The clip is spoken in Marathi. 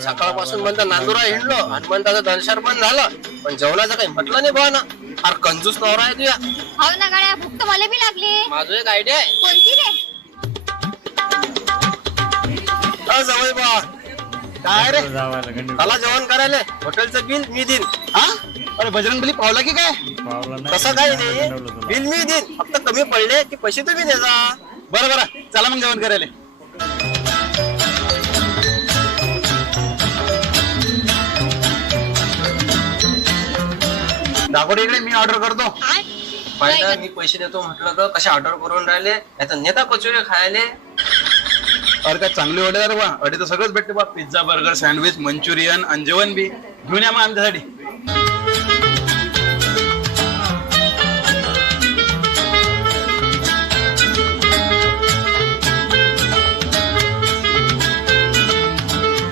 सकाळपासून म्हणता नांदुरा हिंडलो हनुमंताचं दर्शन पण झालं, पण जेवणाचं काही म्हटलं नाही भावा ना. अरे कंजूस नवरा आहे तुया. हो ना गाड्या, भूक तर मला बी लागली. माझं एक आयडिया आहे. कोणती रे? जवळ बा काय रे, मला जेवण करायला हॉटेलचं बिल मी देईन. हा अरे बजरंगबली पावला की काय? तसं काही नाही, बिल मी देईन, फक्त कमी पडले की पैसे तुम्ही द्यायचा. बरं बरं चला मग जेवण करायला. दाखव इकडे, मी ऑर्डर करतो. पाहिजे मी पैसे देतो म्हटलं तर कसे ऑर्डर करून राहिले. याचा नेता कचोरी खायले. अरे काय चांगली ऑर्डर बा, अडे तर सगळंच भेटते बा. पिझ्झा, बर्गर, सँडविच, मंचुरियन आणि जेवण बी घेऊन या मग आमच्यासाठी.